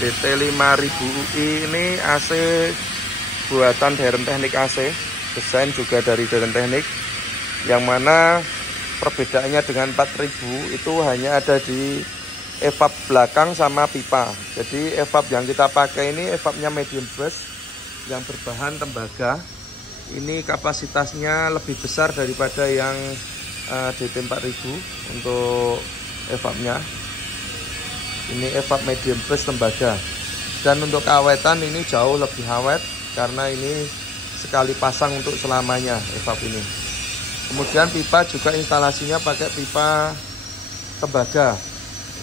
DT5000UI ini AC buatan Deren Teknik AC, desain juga dari Deren Teknik, yang mana perbedaannya dengan 4000 itu hanya ada di evap belakang sama pipa. Jadi evap yang kita pakai ini evapnya medium burst yang berbahan tembaga. Ini kapasitasnya lebih besar daripada yang DT4000 untuk evapnya. Ini evap medium burst tembaga. Dan untuk keawetan ini jauh lebih awet karena ini sekali pasang untuk selamanya evap ini. Kemudian pipa juga instalasinya pakai pipa tembaga.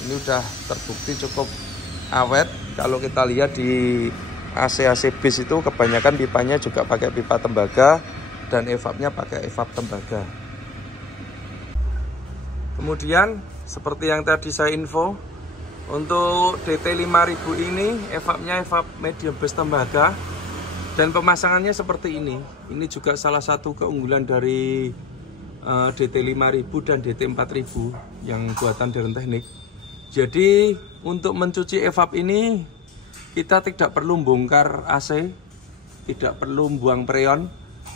Ini udah terbukti cukup awet. Kalau kita lihat di AC bis itu kebanyakan pipanya juga pakai pipa tembaga dan evapnya pakai evap tembaga. Kemudian seperti yang tadi saya info, untuk DT5000 ini evapnya evap medium burst tembaga dan pemasangannya seperti ini. Ini juga salah satu keunggulan dari DT5000 dan DT4000 yang buatan Deren Teknik. Jadi untuk mencuci evap ini kita tidak perlu bongkar AC, tidak perlu buang freon,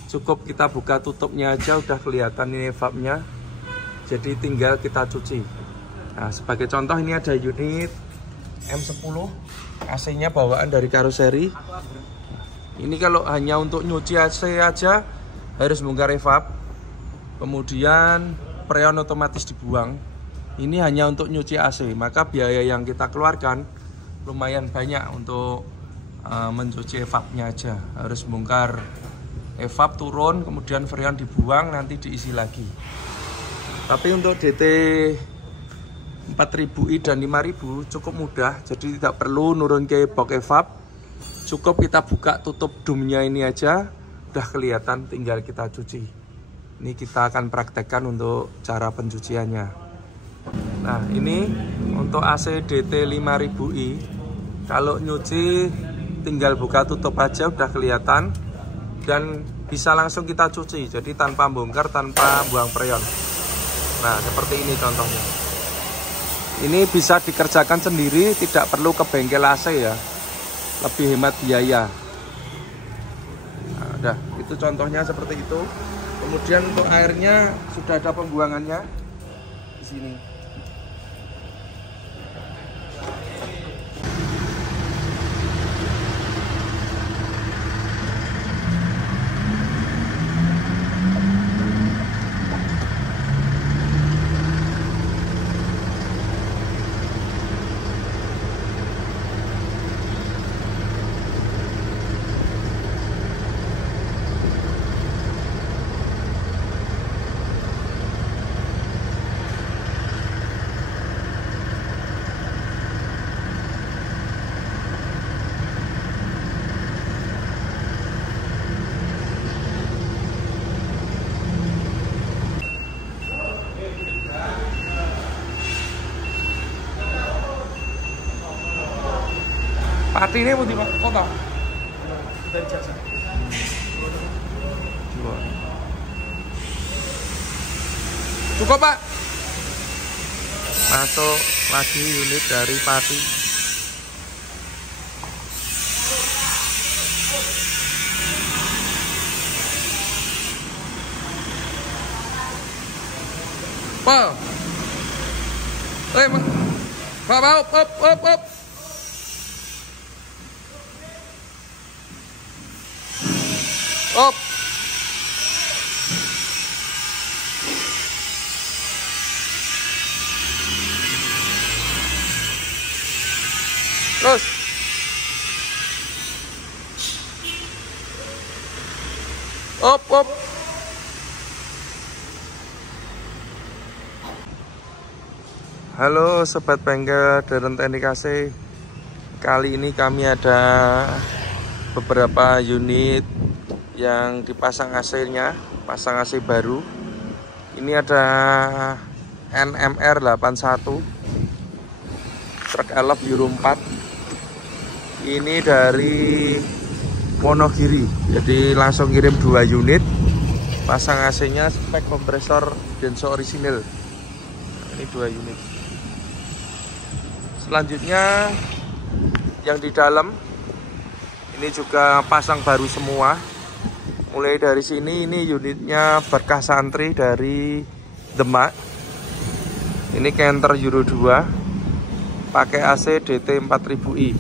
cukup kita buka tutupnya aja udah kelihatan ini evapnya. Jadi tinggal kita cuci. Nah, sebagai contoh ini ada unit M10, AC-nya bawaan dari karoseri. Ini kalau hanya untuk nyuci AC aja harus bongkar evap, kemudian freon otomatis dibuang. Ini hanya untuk nyuci AC, maka biaya yang kita keluarkan lumayan banyak untuk mencuci evapnya aja. Harus bongkar evap turun, kemudian freon dibuang, nanti diisi lagi. Tapi untuk DT4000i dan 5000 cukup mudah, jadi tidak perlu nurun ke box evap. Cukup kita buka tutup dumnya ini aja, udah kelihatan, tinggal kita cuci. Ini kita akan praktekkan untuk cara pencuciannya. Nah, ini untuk AC DT5000i. Kalau nyuci tinggal buka tutup aja udah kelihatan dan bisa langsung kita cuci. Jadi tanpa bongkar, tanpa buang freon. Nah, seperti ini contohnya. Ini bisa dikerjakan sendiri, tidak perlu ke bengkel AC ya. Lebih hemat biaya. Nah, udah, itu contohnya seperti itu. Kemudian untuk airnya sudah ada pembuangannya di sini. Pati ini putih kota dari jasa. Cukup Pak. Masuk lagi unit dari Pati. Pak. Up. Op. Terus. Op. Halo sobat bengkel Deren Teknik AC. Kali ini kami ada beberapa unit yang dipasang AC-nya, pasang AC baru. Ini ada NMR 81 truk elf Euro 4. Ini dari Wonogiri, jadi langsung kirim 2 unit. Pasang AC-nya spek kompresor Denso orisinil. Ini 2 unit. Selanjutnya yang di dalam ini juga pasang baru semua. Mulai dari sini, ini unitnya Berkah Santri dari Demak. Ini Canter Euro 2 pakai AC DT 4000i.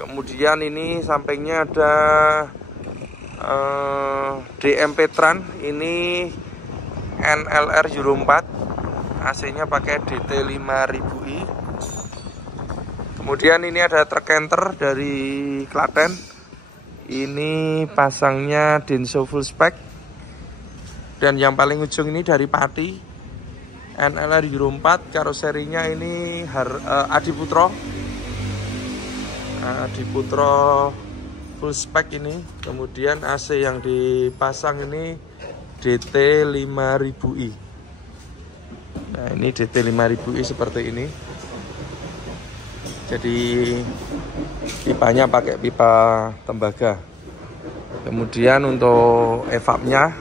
Kemudian ini sampingnya ada DMP Tran, ini NLR Euro 4, AC-nya pakai DT 5000i. Kemudian ini ada truk canter dari Klaten, ini pasangnya Denso full spec. Dan yang paling ujung ini dari Pati, NLR Euro 4, karoserinya ini Adiputro full spec ini. Kemudian AC yang dipasang ini DT 5000i. Nah, ini DT 5000i seperti ini. Jadi pipanya pakai pipa tembaga. Kemudian untuk evapnya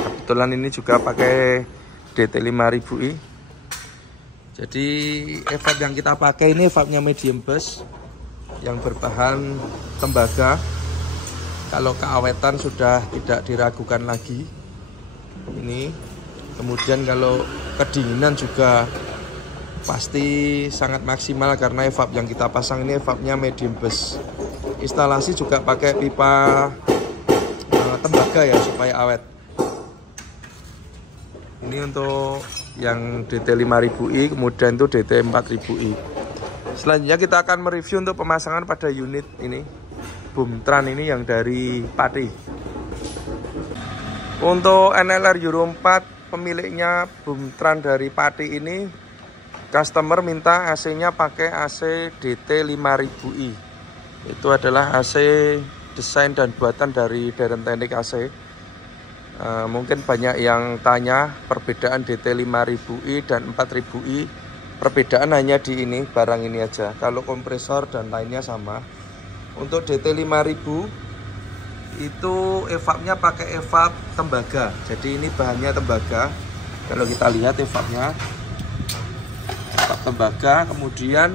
kebetulan ini juga pakai DT 5000i. Jadi evap yang kita pakai ini evapnya medium bus yang berbahan tembaga. Kalau keawetan sudah tidak diragukan lagi. Ini. Kemudian kalau kedinginan juga pasti sangat maksimal karena evap yang kita pasang ini evapnya medium bus. Instalasi juga pakai pipa tembaga ya supaya awet. Ini untuk yang DT 5000i, kemudian itu DT 4000i. Selanjutnya kita akan mereview untuk pemasangan pada unit ini Boomtran ini yang dari Pati. Untuk NLR Euro 4 pemiliknya Boomtran dari Pati ini, customer minta AC-nya pakai AC DT 5000i. Itu adalah AC desain dan buatan dari Deren Teknik AC. Mungkin banyak yang tanya perbedaan DT 5000i dan 4000i. Perbedaan hanya di ini, barang ini aja. Kalau kompresor dan lainnya sama. Untuk DT 5000 itu evapnya pakai evap tembaga. Jadi ini bahannya tembaga. Kalau kita lihat evapnya tembaga. Kemudian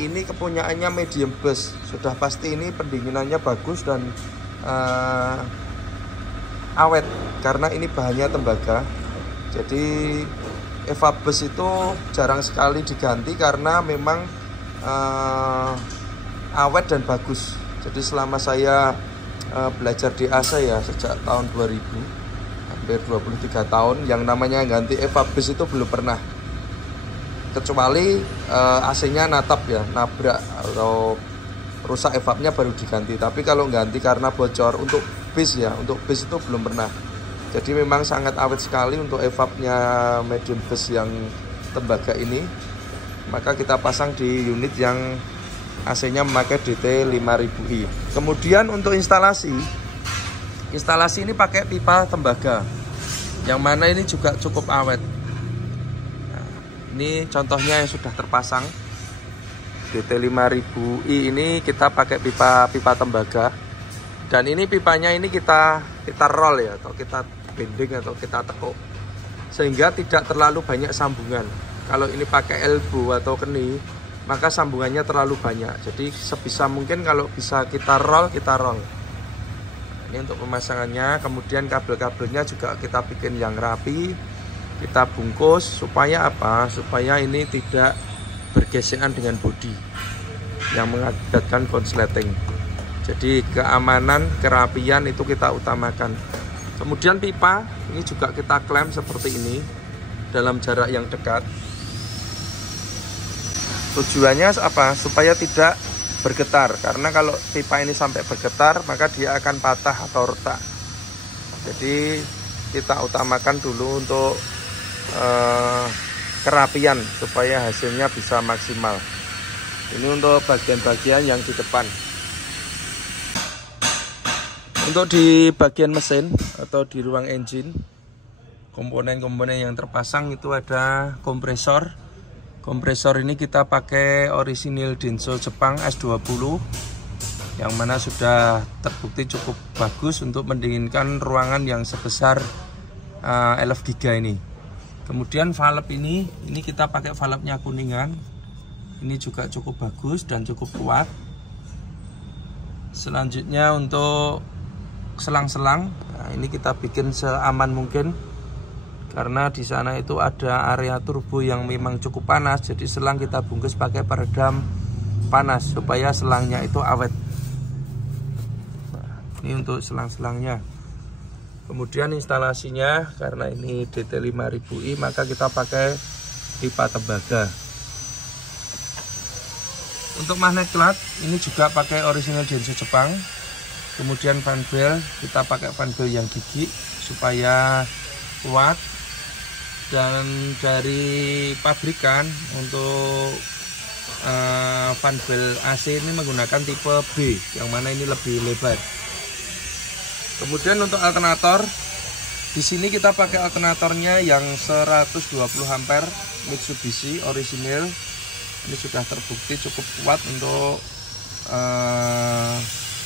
ini kepunyaannya medium bus. Sudah pasti ini pendinginannya bagus dan awet karena ini bahannya tembaga. Jadi evap bus itu jarang sekali diganti karena memang awet dan bagus. Jadi selama saya belajar di AC ya sejak tahun 2000, hampir 23 tahun, yang namanya ganti evap bus itu belum pernah. Kecuali AC-nya natap ya, nabrak atau rusak evapnya baru diganti. Tapi kalau ganti karena bocor untuk bis ya, untuk bis itu belum pernah. Jadi memang sangat awet sekali untuk evapnya medium bus yang tembaga ini. Maka kita pasang di unit yang AC-nya memakai DT 5000i. Kemudian untuk instalasi ini pakai pipa tembaga, yang mana ini juga cukup awet. Nah, ini contohnya yang sudah terpasang DT 5000i ini kita pakai pipa tembaga. Dan ini pipanya ini kita roll ya, atau kita bending atau kita tekuk sehingga tidak terlalu banyak sambungan. Kalau ini pakai elbow atau keni, maka sambungannya terlalu banyak. Jadi sebisa mungkin kalau bisa kita roll. Ini untuk pemasangannya. Kemudian kabel-kabelnya juga kita bikin yang rapi, kita bungkus supaya apa? Supaya ini tidak bergesekan dengan bodi yang mengakibatkan konsleting. Jadi keamanan, kerapian itu kita utamakan. Kemudian pipa ini juga kita klem seperti ini dalam jarak yang dekat. Tujuannya apa? Supaya tidak bergetar. Karena kalau pipa ini sampai bergetar, maka dia akan patah atau retak. Jadi kita utamakan dulu untuk kerapian supaya hasilnya bisa maksimal. Ini untuk bagian-bagian yang di depan. Untuk di bagian mesin atau di ruang engine, komponen-komponen yang terpasang itu ada kompresor. Kompresor ini kita pakai orisinil Denso Jepang S20, yang mana sudah terbukti cukup bagus untuk mendinginkan ruangan yang sebesar 11 giga ini. Kemudian valve ini kita pakai valve-nya kuningan. Ini juga cukup bagus dan cukup kuat. Selanjutnya untuk selang-selang, nah, ini kita bikin seaman mungkin karena di sana itu ada area turbo yang memang cukup panas. Jadi selang kita bungkus pakai peredam panas supaya selangnya itu awet. Nah, ini untuk selang-selangnya. Kemudian instalasinya, karena ini DT5000i maka kita pakai pipa tembaga. Untuk magnet clutch ini juga pakai original Denso Jepang. Kemudian fan bell kita pakai fan bell yang gigi supaya kuat. Dan dari pabrikan untuk fan bell AC ini menggunakan tipe B, yang mana ini lebih lebar. Kemudian untuk alternator, di sini kita pakai alternatornya yang 120 ampere Mitsubishi original. Ini sudah terbukti cukup kuat untuk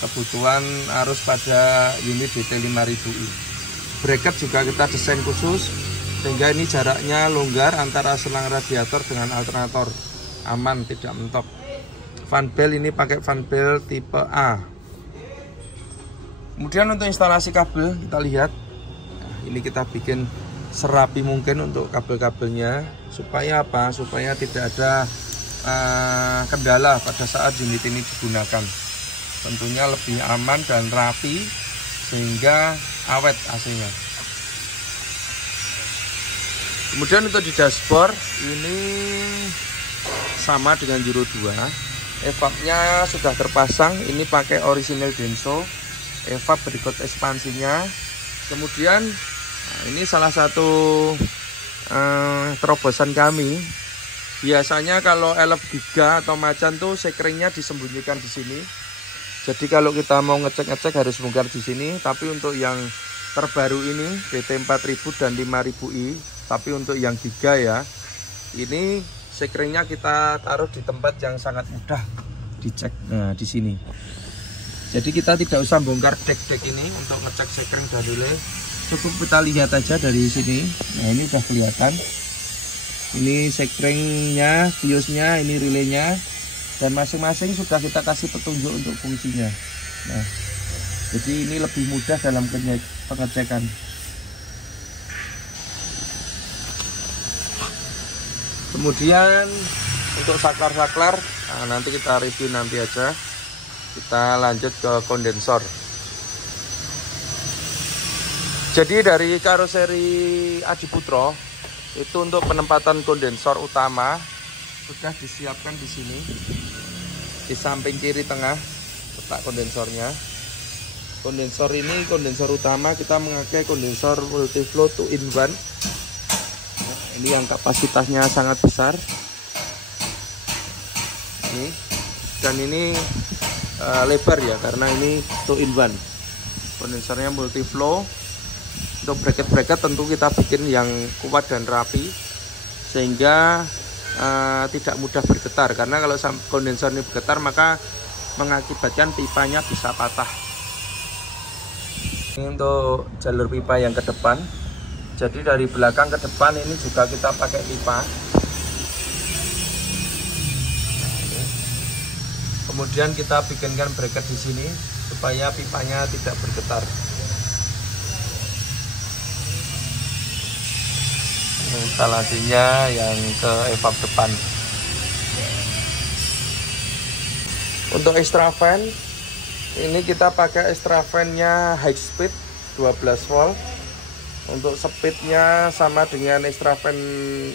kebutuhan arus pada unit DT5000i. Bracket juga kita desain khusus sehingga ini jaraknya longgar antara selang radiator dengan alternator, aman, tidak mentok. Fan bell ini pakai fan bell tipe A. Kemudian untuk instalasi kabel kita lihat, nah, ini kita bikin serapi mungkin untuk kabel-kabelnya supaya apa? Supaya tidak ada kendala pada saat unit ini digunakan. Tentunya lebih aman dan rapi sehingga awet AC-nya. Kemudian untuk di dashboard ini sama dengan Euro 2. Evapnya sudah terpasang, ini pakai original Denso. Evap berikut ekspansinya. Kemudian nah, ini salah satu terobosan kami. Biasanya kalau elf giga atau macan tuh sekringnya disembunyikan di sini. Jadi kalau kita mau ngecek harus bongkar di sini. Tapi untuk yang terbaru ini DT4000 dan 5000i, tapi untuk yang giga ya, ini sekringnya kita taruh di tempat yang sangat mudah dicek. Nah, di sini. Jadi kita tidak usah bongkar dek-dek ini untuk ngecek sekring dan relay. Cukup kita lihat aja dari sini. Nah, ini udah kelihatan. Ini sekringnya, biosnya, ini relaynya, dan masing-masing sudah kita kasih petunjuk untuk fungsinya. Nah, jadi ini lebih mudah dalam pengecekan. Kemudian untuk saklar-saklar, nah, nanti kita review nanti aja. Kita lanjut ke kondensor. Jadi dari karoseri Adiputro itu untuk penempatan kondensor utama sudah disiapkan di sini, di samping kiri tengah letak kondensornya. Kondensor ini kondensor utama, kita memakai kondensor multiflow 2-in-1. Nah, ini yang kapasitasnya sangat besar. Ini dan ini lebar ya, karena ini 2-in-1. Kondensornya multiflow. Untuk bracket-bracket tentu kita bikin yang kuat dan rapi sehingga tidak mudah bergetar, karena kalau kondensor ini bergetar maka mengakibatkan pipanya bisa patah. Ini untuk jalur pipa yang ke depan. Jadi dari belakang ke depan ini juga kita pakai pipa. Kemudian kita bikinkan bracket di sini supaya pipanya tidak bergetar. Instalasinya yang ke evap depan. Untuk extra fan ini kita pakai extra fan-nya high speed 12 volt. Untuk speednya sama dengan extra fan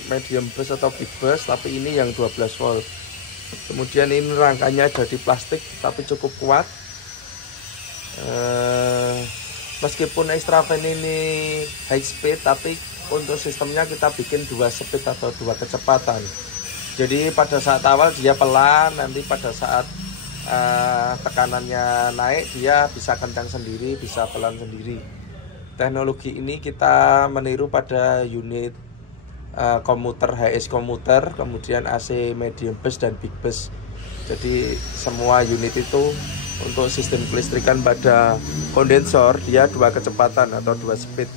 medium burst atau big burst, tapi ini yang 12 volt. Kemudian ini rangkanya jadi plastik tapi cukup kuat. Meskipun extra fan ini high speed, tapi untuk sistemnya kita bikin 2 speed atau 2 kecepatan. Jadi pada saat awal dia pelan, nanti pada saat tekanannya naik dia bisa kencang sendiri, bisa pelan sendiri. Teknologi ini kita meniru pada unit komuter, HS komuter, kemudian AC medium burst dan big burst. Jadi semua unit itu untuk sistem kelistrikan pada kondensor dia 2 kecepatan atau 2 speed.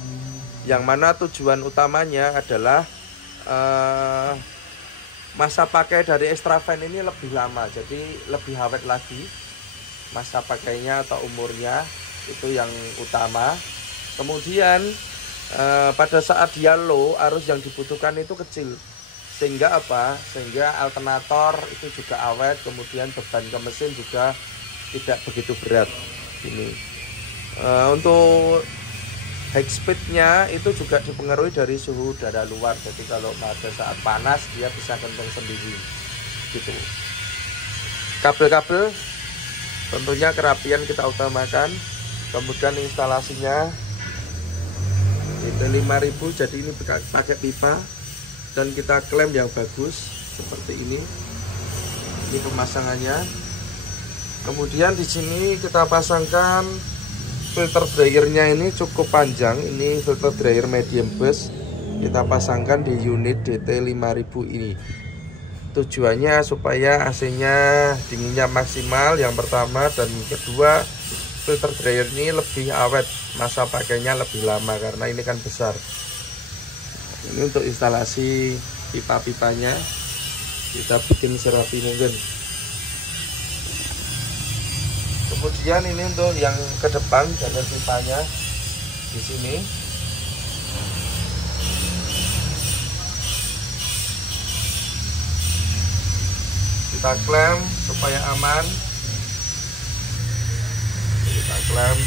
Yang mana tujuan utamanya adalah masa pakai dari Extravan ini lebih lama, jadi lebih awet lagi masa pakainya atau umurnya, itu yang utama. Kemudian pada saat dia low, arus yang dibutuhkan itu kecil, sehingga apa? Sehingga alternator itu juga awet, kemudian beban ke mesin juga tidak begitu berat. Ini untuk high speednya itu juga dipengaruhi dari suhu udara luar. Jadi kalau pada saat panas dia bisa kencang sendiri gitu. Kabel-kabel tentunya kerapian kita utamakan. Kemudian instalasinya DT5000, jadi ini pakai pipa dan kita klaim yang bagus seperti ini. Ini pemasangannya. Kemudian di sini kita pasangkan filter dryernya, ini cukup panjang. Ini filter dryer medium burst kita pasangkan di unit DT5000 ini. Tujuannya supaya AC-nya dinginnya maksimal yang pertama, dan kedua filter dryer ini lebih awet, masa pakainya lebih lama karena ini kan besar. Ini untuk instalasi pipa-pipanya kita bikin serapi mungkin. Kemudian ini untuk yang ke depan jalur pipanya di sini. Kita klem supaya aman. Kita klem.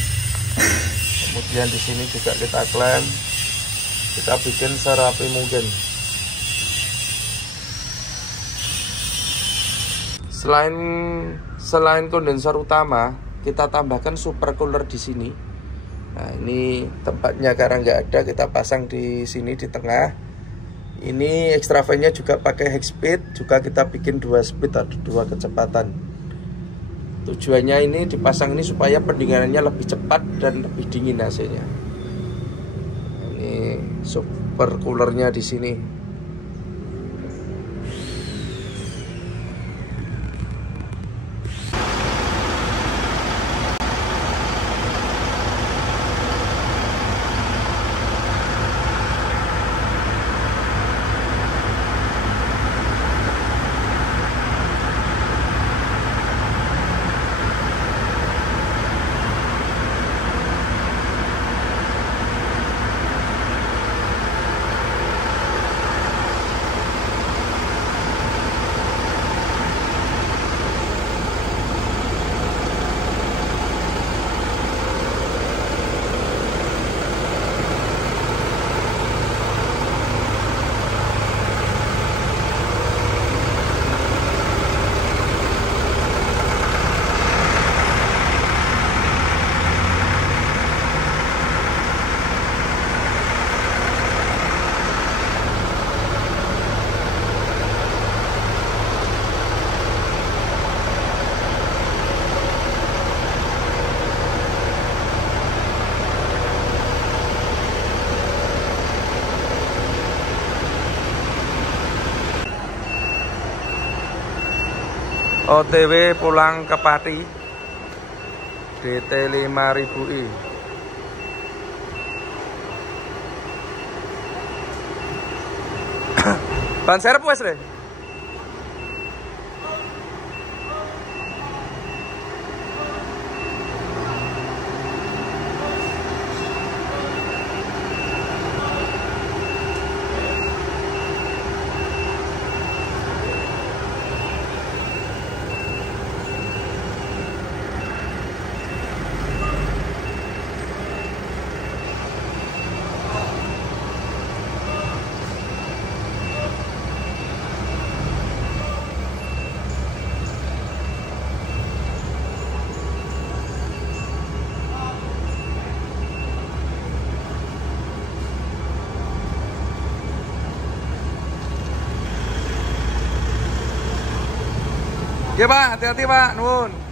Kemudian di sini juga kita klem. Kita bikin serapi mungkin. Selain kondensor utama, kita tambahkan super cooler di sini. Nah, ini tempatnya karena nggak ada, kita pasang di sini di tengah. Ini Extravan-nya juga pakai high speed, juga kita bikin 2 speed atau 2 kecepatan. Tujuannya ini dipasang ini supaya pendinginannya lebih cepat dan lebih dingin AC-nya. Ini super coolernya di sini. OTW pulang ke Pati DT5000i. Ban serep wes deh. Ya Pak, hati-hati Pak, nuwun.